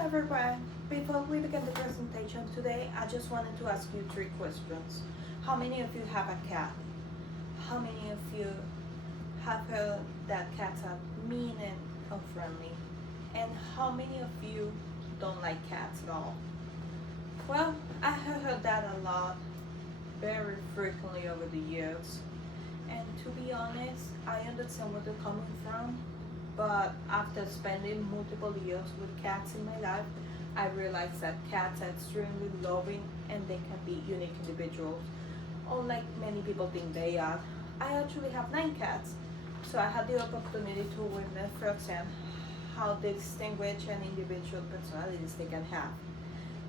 everyone. Before we begin the presentation today, I just wanted to ask you three questions. How many of you have a cat? How many of you have heard that cats are mean and unfriendly? And how many of you don't like cats at all? Well, I have heard that a lot, very frequently over the years. And to be honest, I understand where they're coming from, but after spending multiple years with cats in my life, I realized that cats are extremely loving and they can be unique individuals, unlike many people think they are. I actually have 9 cats, so I had the opportunity to witness firsthand how distinguished and individual personalities they can have.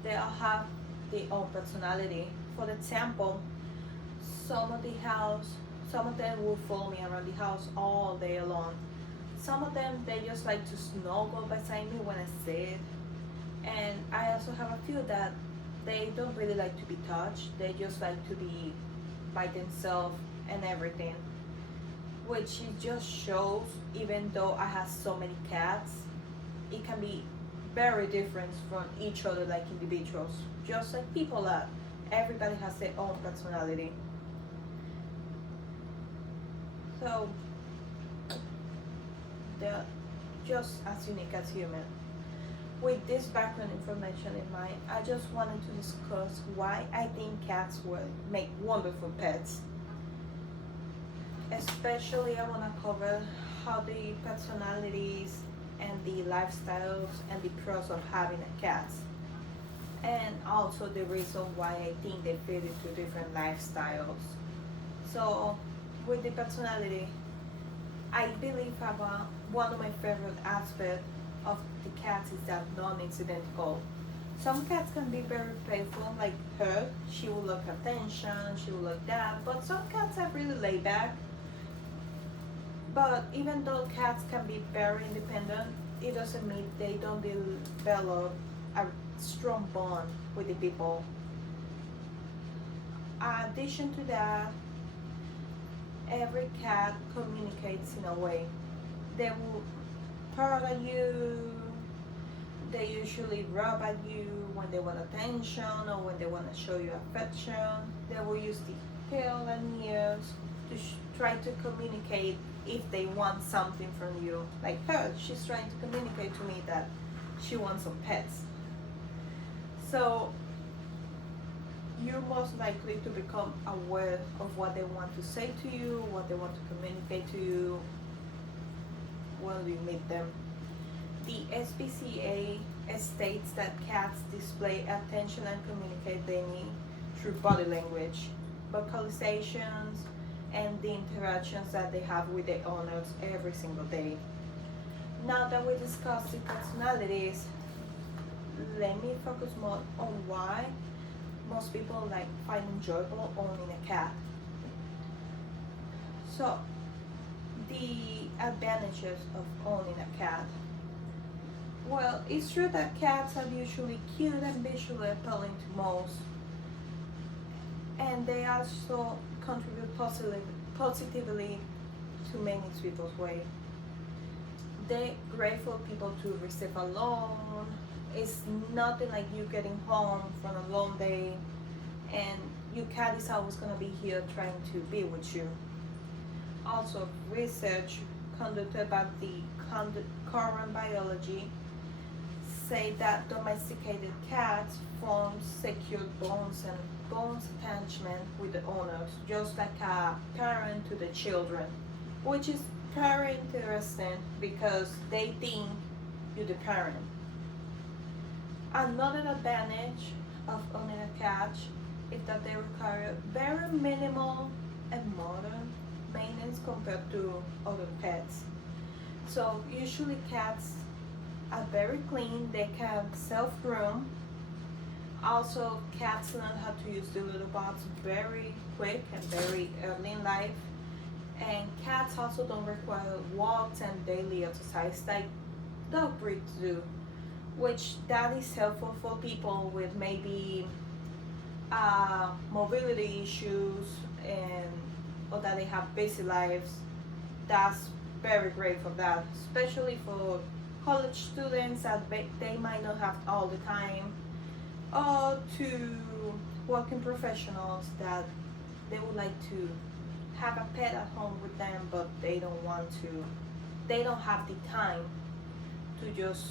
They all have their own personality. For example, some of the house, some of them will follow me around the house all day long. Some of them they just like to snuggle beside me when I sit, and I also have a few that they don't really like to be touched. They just like to be by themselves and everything, which it just shows. Even though I have so many cats, it can be very different from each other, like individuals, just like people are. Everybody has their own personality. So they're just as unique as human. With this background information in mind, I just wanted to discuss why I think cats will make wonderful pets. Especially, I want to cover how the personalities and the lifestyles and the pros of having a cat, and also the reason why I think they fit into different lifestyles. So, with the personality, I believe one of my favorite aspects of the cats is that non-incidental. Some cats can be very playful, like her. She will look attention, she will look that. But some cats are really laid back. But even though cats can be very independent, it doesn't mean they don't develop a strong bond with the people. In addition to that, every cat communicates in a way. They will purr at you, they usually rub at you when they want attention or when they want to show you affection. They will use the tail and ears to try to communicate if they want something from you. Like her, she's trying to communicate to me that she wants some pets. So you're most likely to become aware of what they want to say to you, what they want to communicate to you when you meet them. The SPCA states that cats display attention and communicate their need through body language, vocalizations, and the interactions that they have with their owners every single day. Now that we discussed the personalities, let me focus more on why most people find enjoyable owning a cat. So, the advantages of owning a cat. Well, it's true that cats are usually cute and visually appealing to most, and they also contribute positively to many people's way. They're great for people to receive alone. It's nothing like you getting home from a long day and your cat is always gonna be here trying to be with you. Also, research conducted by the current biology say that domesticated cats form secure bonds and bonds attachment with the owners, just like a parent to the children, which is very interesting because they think you're the parent. Another advantage of owning a cat is that they require very minimal and modern maintenance compared to other pets. So usually cats are very clean, they can self-groom. Also, cats learn how to use the little box very quick and very early in life. And cats also don't require walks and daily exercise like dog breeds do, which that is helpful for people with maybe mobility issues and or that they have busy lives. That's very great for that, especially for college students that they might not have all the time, or to working professionals that they would like to have a pet at home with them, but they don't have the time to just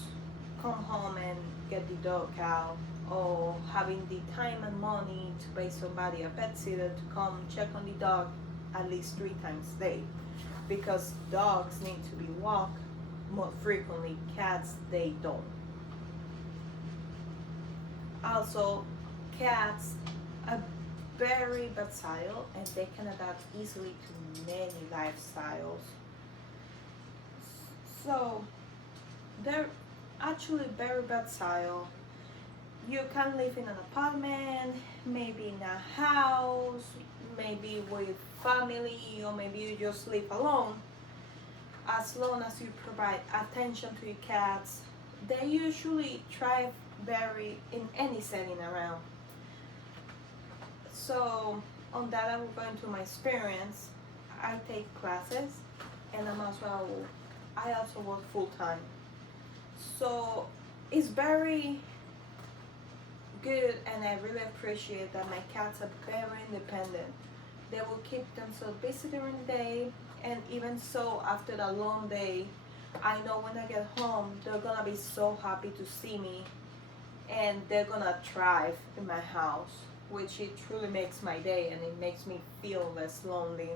come home and get the dog out, or having the time and money to pay somebody, a pet sitter, to come check on the dog at least 3 times a day, because dogs need to be walked more frequently. Cats, they don't. Also, cats are very versatile and they can adapt easily to many lifestyles. So they're actually very versatile. You can live in an apartment, maybe in a house, maybe with family, or maybe you just live alone. As long as you provide attention to your cats, they usually thrive very in any setting around. So on that, I will go into my experience. I take classes, and I also work full time. So it's very good, and I really appreciate that my cats are very independent. They will keep themselves busy during the day, and even so, after a long day, I know when I get home, they're gonna be so happy to see me, and they're gonna thrive in my house, which it truly makes my day, and it makes me feel less lonely.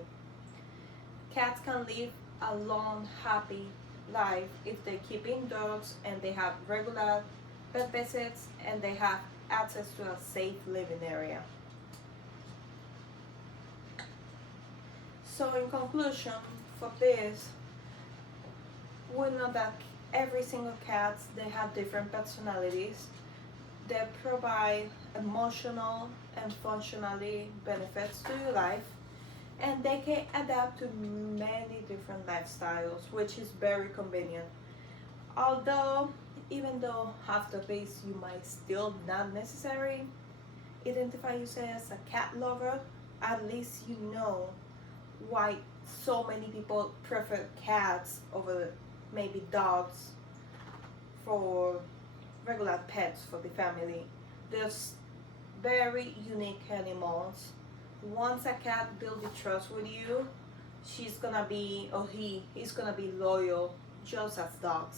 Cats can live a long, happy life if they keep indoors and they have regular pet visits and they have access to a safe living area. So in conclusion for this, we know that every single cat, they have different personalities. They provide emotional and functionally benefits to your life, and they can adapt to many different lifestyles, which is very convenient. Although, even though after this you might still not necessarily identify yourself as a cat lover, at least you know why so many people prefer cats over maybe dogs for regular pets for the family. They're very unique animals. Once a cat builds a trust with you, she's gonna be, or he's gonna be loyal, just as dogs